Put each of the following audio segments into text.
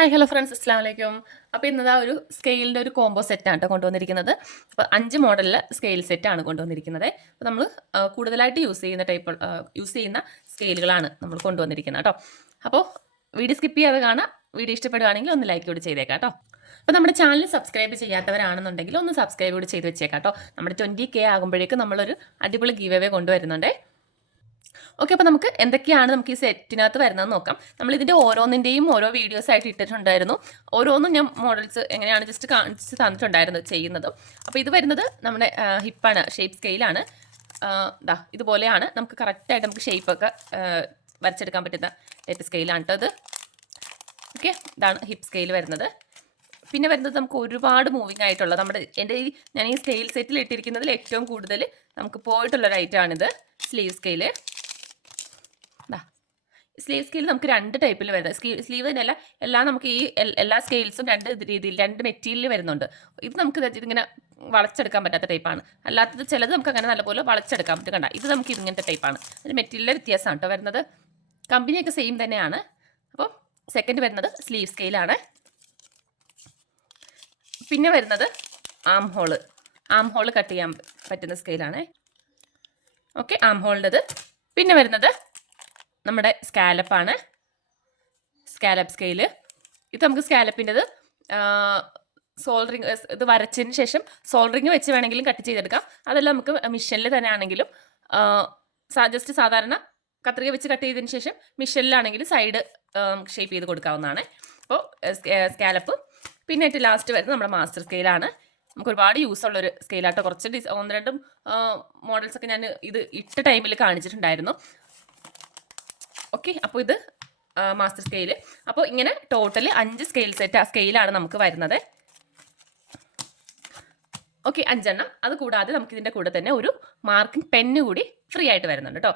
Hi hello friends, അസ്സാം വലൈക്കും. അപ്പോൾ ഇന്നതാ ഒരു സ്കെയിലിൻ്റെ ഒരു കോംബോ സെറ്റാണ് കേട്ടോ കൊണ്ടുവന്നിരിക്കുന്നത്. അപ്പോൾ 5 മോഡലിലെ സ്കെയിൽ സെറ്റാണ് കൊണ്ടുവന്നിരിക്കുന്നത്. അപ്പോൾ നമ്മൾ കൂടുതലായിട്ട് യൂസ് ചെയ്യുന്ന സ്കെയിലുകളാണ് നമ്മൾ കൊണ്ടുവന്നിരിക്കുന്നത് കേട്ടോ. അപ്പോൾ വീഡിയോ സ്കിപ്പ് ചെയ്യാതെ കാണാം. വീഡിയോ ഇഷ്ടപ്പെടുകയാണെങ്കിൽ ഒന്ന് ലൈക്ക് കൂടി ചെയ്തേക്കാം കേട്ടോ. അപ്പോൾ നമ്മുടെ ചാനൽ സബ്സ്ക്രൈബ് ചെയ്യാത്തവരാണെന്നുണ്ടെങ്കിൽ ഒന്ന് സബ്സ്ക്രൈബ് കൂടി ചെയ്ത് വെച്ചേക്കാം കേട്ടോ. നമ്മുടെ 20K ആകുമ്പോഴേക്കും നമ്മളൊരു അടിപൊളി ഗീവ് അവേ കൊണ്ടുവരുന്നുണ്ടേ. ഓക്കെ, അപ്പോൾ നമുക്ക് എന്തൊക്കെയാണ് നമുക്ക് ഈ സെറ്റിനകത്ത് വരുന്നതെന്ന് നോക്കാം. നമ്മൾ ഇതിൻ്റെ ഓരോന്നിൻ്റെയും ഓരോ വീഡിയോസ് ആയിട്ട് ഇട്ടിട്ടുണ്ടായിരുന്നു. ഓരോന്നും ഞാൻ മോഡൽസ് എങ്ങനെയാണ് ജസ്റ്റ് കാണിച്ച് തന്നിട്ടുണ്ടായിരുന്നു ചെയ്യുന്നത്. അപ്പോൾ ഇത് വരുന്നത് നമ്മുടെ ഹിപ്പാണ്, ഷേപ്പ് സ്കെയിലാണ്. ഇതുപോലെയാണ് നമുക്ക് കറക്റ്റായിട്ട് നമുക്ക് ഷേപ്പൊക്കെ വരച്ചെടുക്കാൻ പറ്റുന്ന ടൈപ്പ് സ്കെയിലാണ് കേട്ടോ ഇത്. ഓക്കെ, ഇതാണ് ഹിപ്പ് സ്കെയിൽ വരുന്നത്. പിന്നെ വരുന്നത് നമുക്ക് ഒരുപാട് മൂവിങ് ആയിട്ടുള്ള ഞാൻ ഈ സ്കെയിൽ സെറ്റിൽ ഇട്ടിരിക്കുന്നതിൽ ഏറ്റവും കൂടുതൽ നമുക്ക് പോയിട്ടുള്ളൊരു ഐറ്റമാണിത്, സ്ലീവ് സ്കെയിൽ. സ്ലീവ് സ്കെയിൽ നമുക്ക് 2 ടൈപ്പിൽ വരുന്നത്. സ്ലീവിനല്ല, നമുക്ക് ഈ എല്ലാ സ്കെയിൽസും 2 രീതിയിൽ 2 മെറ്റീരിയൽ വരുന്നുണ്ട്. ഇത് നമുക്ക് ഇതിങ്ങനെ വളച്ചെടുക്കാൻ പറ്റാത്ത ടൈപ്പാണ്. അല്ലാത്തത് ചിലത് നമുക്ക് അങ്ങനെ നല്ലപോലെ വളച്ചെടുക്കാൻ പറ്റും. കണ്ട, ഇത് നമുക്ക് ഇങ്ങനത്തെ ടൈപ്പാണ്. അതിന് മെറ്റീരിയലിലെ വ്യത്യാസമാണ് കേട്ടോ വരുന്നത്. കമ്പനിയൊക്കെ സെയിം തന്നെയാണ്. അപ്പോൾ സെക്കൻഡ് വരുന്നത് സ്ലീവ് സ്കെയിലാണ്. പിന്നെ വരുന്നത് ആം ഹോള് കട്ട് ചെയ്യാൻ പറ്റുന്ന സ്കെയിലാണ്. ഓക്കെ, ആം ഹോളിൻ്റെത്. പിന്നെ വരുന്നത് നമ്മുടെ സ്കാലപ്പ് സ്കെയില്. ഇത് നമുക്ക് സ്കാലപ്പിൻ്റെത് സോൾഡറിങ് ഇത് വരച്ചതിന് ശേഷം സോൾഡറിങ് വെച്ച് വേണമെങ്കിലും കട്ട് ചെയ്തെടുക്കാം. അതെല്ലാം നമുക്ക് മെഷീനിൽ തന്നെ ആണെങ്കിലും ജസ്റ്റ് സാധാരണ കത്രിക വെച്ച് കട്ട് ചെയ്തതിന് ശേഷം മെഷീനിലാണെങ്കിലും സൈഡ് ഷേപ്പ് ചെയ്ത് കൊടുക്കാവുന്നതാണ്. അപ്പോൾ സ്കാലപ്പ്. പിന്നെ ഏറ്റവും ലാസ്റ്റ് വരുന്നത് നമ്മുടെ മാസ്റ്റർ സ്കെയിലാണ്. നമുക്ക് ഒരുപാട് യൂസ് ഉള്ളൊരു സ്കെയിലാട്ടോ. കുറച്ച് 1-2 മോഡൽസൊക്കെ ഞാൻ ഇത് ഇട്ട ടൈമിൽ കാണിച്ചിട്ടുണ്ടായിരുന്നു. ഓക്കെ, അപ്പോൾ ഇത് മാസ്റ്റർ സ്കെയിൽ. അപ്പോൾ ഇങ്ങനെ ടോട്ടൽ 5 സ്കെയിലാണ് നമുക്ക് വരുന്നത്. ഓക്കെ, 5 എണ്ണം. അത് കൂടാതെ നമുക്ക് ഇതിൻ്റെ കൂടെ തന്നെ ഒരു മാർക്കിംഗ് പെന്ന് കൂടി ഫ്രീ ആയിട്ട് വരുന്നുണ്ട് കേട്ടോ.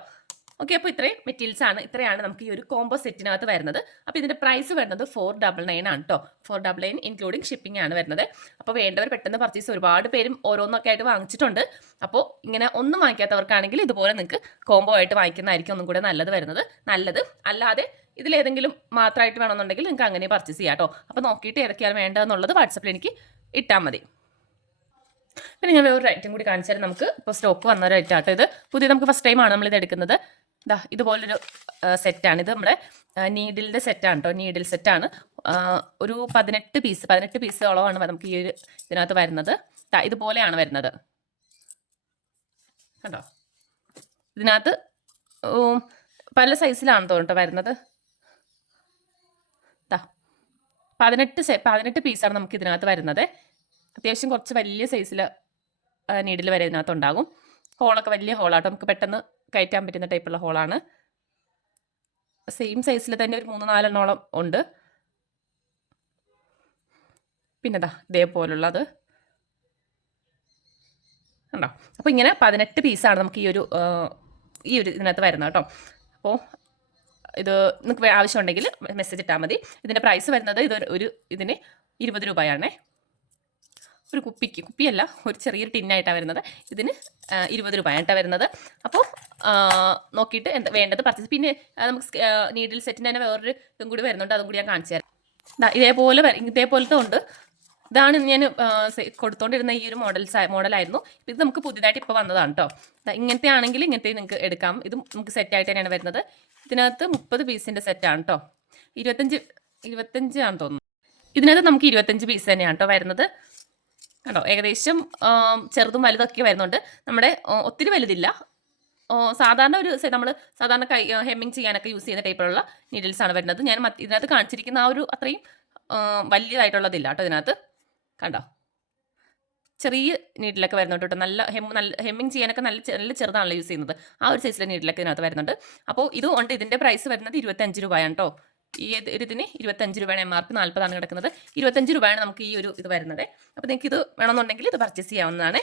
ഓക്കെ, അപ്പോൾ ഇത്രയാണ് നമുക്ക് ഈ ഒരു കോംബോ സെറ്റിനകത്ത് വരുന്നത്. അപ്പോൾ ഇതിൻ്റെ പ്രൈസ് വരുന്നത് 499 ആണ് കേട്ടോ. 499 ഇൻക്ലൂഡിങ് ഷിപ്പിംഗ് ആണ് വരുന്നത്. അപ്പോൾ വേണ്ടവർ പെട്ടെന്ന് പർച്ചേസ്, ഒരുപാട് പേരും ഓരോന്നൊക്കെ ആയിട്ട് വാങ്ങിച്ചിട്ടുണ്ട്. അപ്പോൾ ഇങ്ങനെ ഒന്നും വാങ്ങിക്കാത്തവർക്കാണെങ്കിൽ ഇതുപോലെ നിങ്ങൾക്ക് കോംബോ ആയിട്ട് വാങ്ങിക്കുന്നതായിരിക്കും ഒന്നും കൂടെ നല്ലത്. അല്ലാതെ ഇതിലേതെങ്കിലും മാത്രമായിട്ട് വേണമെന്നുണ്ടെങ്കിൽ നിങ്ങൾക്ക് അങ്ങനെ പർച്ചേസ് ചെയ്യാം കേട്ടോ. അപ്പോൾ നോക്കിയിട്ട് ഏതൊക്കെയാണ് വേണ്ടതെന്നുള്ളത് വാട്സപ്പിൽ എനിക്ക് ഇട്ടാൽ മതി. പിന്നെ ഞാൻ വേറൊരു ഐറ്റം കൂടി കാണിച്ചു തരാം. നമുക്ക് ഇപ്പോൾ സ്റ്റോക്ക് വന്ന ഒരു ഐറ്റം ആട്ടോ ഇത്. നമുക്ക് ഫസ്റ്റ് ടൈമാണ് നമ്മളിത് എടുക്കുന്നത്. ഇതുപോലൊരു സെറ്റാണ്. ഇത് നമ്മുടെ നീഡിലിൻ്റെ സെറ്റാണ് കേട്ടോ. നീഡിൽ സെറ്റാണ്. ഒരു 18 പീസോളമാണ് നമുക്ക് ഈ ഒരു ഇതിനകത്ത് വരുന്നത്. ഇതുപോലെയാണ് വരുന്നത് കണ്ടോ. ഇതിനകത്ത് പല സൈസിലാണ് തോന്നുട്ടോ വരുന്നത്. 18 പീസാണ് നമുക്ക് ഇതിനകത്ത് വരുന്നത്. അത്യാവശ്യം കുറച്ച് വലിയ സൈസിൽ നീഡിൽ വരെ ഇതിനകത്തുണ്ടാകും. ഹോളൊക്കെ വലിയ ഹോളാട്ടോ. നമുക്ക് പെട്ടെന്ന് കയറ്റാൻ പറ്റുന്ന ടൈപ്പുള്ള ഹോളാണ്. സെയിം സൈസിൽ തന്നെ ഒരു 3-4 എണ്ണോളം ഉണ്ട്. പിന്നെ ഇതേപോലുള്ളത് ഉണ്ടോ. അപ്പോൾ ഇങ്ങനെ 18 പീസാണ് നമുക്ക് ഈ ഒരു ഇതിനകത്ത് വരുന്നത് കേട്ടോ. അപ്പോൾ ഇത് നിങ്ങൾക്ക് ആവശ്യമുണ്ടെങ്കിൽ മെസ്സേജ് ഇട്ടാൽ മതി. ഇതിൻ്റെ പ്രൈസ് വരുന്നത് ഇതിന് 20 രൂപയാണേ. ഒരു കുപ്പിയല്ല, ഒരു ചെറിയൊരു ടിന്നായിട്ടാണ് വരുന്നത്. ഇതിന് 20 രൂപയായിട്ടാണ് വരുന്നത്. അപ്പോൾ നോക്കിയിട്ട് വേണ്ടത് പർച്ചേസ്. പിന്നെ നമുക്ക് നീഡിൽ സെറ്റിന് തന്നെ വേറൊരു ഇതും കൂടി വരുന്നുണ്ട്. അതും കൂടി ഞാൻ കാണിച്ചു തരാം. ഇതേപോലത്തെ ഉണ്ട്. ഇതാണ് ഞാൻ കൊടുത്തോണ്ടിരുന്ന ഈ ഒരു മോഡലായിരുന്നു. ഇത് നമുക്ക് പുതിയതായിട്ട് ഇപ്പോൾ വന്നതാണ് കേട്ടോ. ഇങ്ങനത്തെ ആണെങ്കിൽ ഇങ്ങനത്തെ നിങ്ങൾക്ക് എടുക്കാം. ഇത് നമുക്ക് സെറ്റായിട്ട് തന്നെയാണ് വരുന്നത്. ഇതിനകത്ത് 30 പീസിൻ്റെ സെറ്റാണ് കേട്ടോ. 25 ആണെന്ന് തോന്നുന്നു. ഇതിനകത്ത് നമുക്ക് 25 പീസ് തന്നെയാണ് കേട്ടോ വരുന്നത് കേട്ടോ. ഏകദേശം ചെറുതും വലുതൊക്കെ വരുന്നുണ്ട്. നമ്മുടെ ഒത്തിരി വലുതില്ല. സാധാരണ നമ്മൾ സാധാരണ ഹെമ്മിങ് ചെയ്യാനൊക്കെ യൂസ് ചെയ്യുന്ന ടൈപ്പിലുള്ള നീഡിൽസാണ് വരുന്നത്. ഞാൻ ഇതിനകത്ത് കാണിച്ചിരിക്കുന്ന ആ ഒരു അത്രയും വലിയതായിട്ടുള്ളതില്ല കേട്ടോ ഇതിനകത്ത് കണ്ടോ. ചെറിയ നീഡിലൊക്കെ വരുന്നുണ്ട് കേട്ടോ. നല്ല ഹെമ്മിങ് ചെയ്യാനൊക്കെ നല്ല ചെറുതാണല്ലോ യൂസ് ചെയ്യുന്നത്. ആ ഒരു സൈസിലെ നീഡിലൊക്കെ ഇതിനകത്ത് വരുന്നുണ്ട്. അപ്പോൾ ഇതുകൊണ്ട് ഇതിൻ്റെ പ്രൈസ് വരുന്നത് 25 രൂപയാണ് കേട്ടോ. ഈ ഇതിന് 25 രൂപയാണ്. MRP 40 ആണ് കിടക്കുന്നത്. 25 രൂപയാണ് നമുക്ക് ഈ ഒരു ഇത് വരുന്നത്. അപ്പോൾ നിങ്ങൾക്ക് ഇത് വേണമെന്നുണ്ടെങ്കിൽ ഇത് പർച്ചേസ് ചെയ്യാവുന്നതാണ്.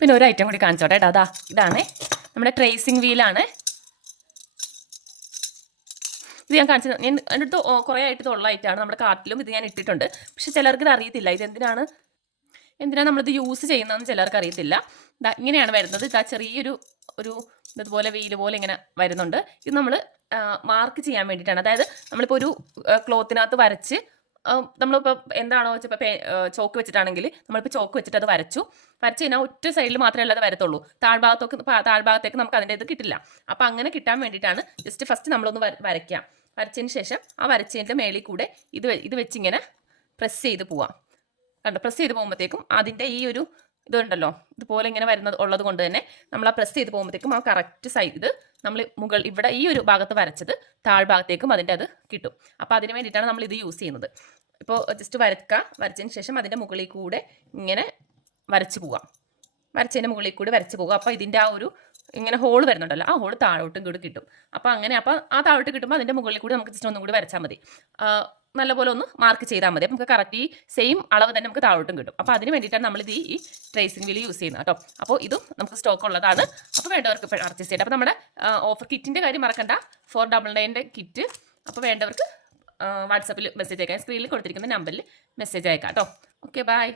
പിന്നെ ഒരു ഐറ്റം കൂടി കാണിച്ചോട്ടെ കേട്ടോ. ഇതാണ് നമ്മുടെ ട്രേസിങ് വീലാണ്. ഇത് ഞാൻ കാണിച്ചത് എൻ്റെ അടുത്ത് കുറേ ആയിട്ട് ഉള്ള ഐറ്റമാണ്. നമ്മുടെ കാർട്ടിലും ഇത് ഞാൻ ഇട്ടിട്ടുണ്ട്. പക്ഷെ ചിലർക്ക് ഇത് അറിയത്തില്ല ഇതെന്തിനാണ് എന്തിനാണ് നമ്മളിത് യൂസ് ചെയ്യുന്നതെന്ന് ചിലർക്ക് അറിയത്തില്ല. ഇതാ ഇങ്ങനെയാണ് വരുന്നത്. ഇതാ ചെറിയൊരു ഇതുപോലെ വീല് പോലെ ഇങ്ങനെ വരുന്നുണ്ട്. ഇത് നമ്മൾ മാർക്ക് ചെയ്യാൻ വേണ്ടിയിട്ടാണ്. അതായത് നമ്മളിപ്പോൾ ഒരു ക്ലോത്തിനകത്ത് വരച്ച് നമ്മളിപ്പോൾ എന്താണോ ഇപ്പോൾ ചോക്ക് വെച്ചിട്ടാണെങ്കിൽ നമ്മളിപ്പോൾ ചോക്ക് വെച്ചിട്ട് അത് വരച്ചു കഴിഞ്ഞാൽ ഒറ്റ സൈഡിൽ മാത്രമേ അത് വരത്തുള്ളൂ. താഴ്ഭാഗത്തേക്ക് നമുക്ക് അതിൻ്റെ ഇത് കിട്ടില്ല. അപ്പോൾ അങ്ങനെ കിട്ടാൻ വേണ്ടിയിട്ടാണ് ജസ്റ്റ് ഫസ്റ്റ് നമ്മളൊന്ന് വരയ്ക്കാം. വരച്ചതിന് ശേഷം ആ വരച്ചതിൻ്റെ മേളിൽ കൂടെ ഇത് വെച്ചിങ്ങനെ പ്രസ് ചെയ്ത് പോവാം. കണ്ടോ, പ്രസ് ചെയ്ത് പോകുമ്പോഴത്തേക്കും അതിൻ്റെ ഈ ഒരു ഇതുണ്ടല്ലോ ഇതുപോലെ ഇങ്ങനെ ഉള്ളത് കൊണ്ട് തന്നെ നമ്മൾ ആ പ്രസ് ചെയ്ത് പോകുമ്പോഴത്തേക്കും ആ കറക്റ്റ് സൈഡ് നമ്മൾ ഇവിടെ ഈ ഒരു ഭാഗത്ത് വരച്ചത് താഴ്ഭാഗത്തേക്കും അതിൻ്റെ അത് കിട്ടും. അപ്പോൾ അതിന് വേണ്ടിയിട്ടാണ് നമ്മൾ ഇത് യൂസ് ചെയ്യുന്നത്. ഇപ്പോൾ ജസ്റ്റ് വരച്ചതിന് ശേഷം അതിൻ്റെ മുകളിൽ കൂടെ ഇങ്ങനെ വരച്ച് പോവാം. വരച്ചതിൻ്റെ മുകളിൽ കൂടെ വരച്ച് പോകുക. അപ്പോൾ ഇതിൻ്റെ ആ ഒരു ഇങ്ങനെ ഹോൾ വരുന്നുണ്ടല്ലോ, ആ ഹോൾ താഴോട്ടും കൂടി കിട്ടും. അപ്പോൾ ആ താഴോട്ട് കിട്ടുമ്പോൾ അതിൻ്റെ മുകളിൽ കൂടി നമുക്ക് ജസ്റ്റ് ഒന്നും കൂടി വരച്ചാൽ മതി. നല്ലപോലെ ഒന്ന് മാർക്ക് ചെയ്താൽ മതി. നമുക്ക് കറക്റ്റ് ഈ സെയിം അളവ് തന്നെ നമുക്ക് താഴോട്ടും കിട്ടും. അപ്പോൾ അതിന് വേണ്ടിയിട്ടാണ് നമ്മളിത് ഈ ട്രേസിംഗ് വീൽ യൂസ് ചെയ്യുന്നത് കേട്ടോ. അപ്പോൾ ഇതും നമുക്ക് സ്റ്റോക്ക് ഉള്ളതാണ്. അപ്പോൾ വേണ്ടവർക്ക് പർച്ചേസ് ചെയ്യട്ടെ. അപ്പോൾ നമ്മുടെ ഓഫർ കിറ്റിൻ്റെ കാര്യം മറക്കണ്ട, 499 കിറ്റ്. അപ്പോൾ വേണ്ടവർക്ക് വാട്സാപ്പിൽ മെസ്സേജ് അയക്കാം. സ്ക്രീനിൽ കൊടുത്തിരിക്കുന്ന നമ്പറിൽ മെസ്സേജ് അയക്കാം കേട്ടോ. Okay, by.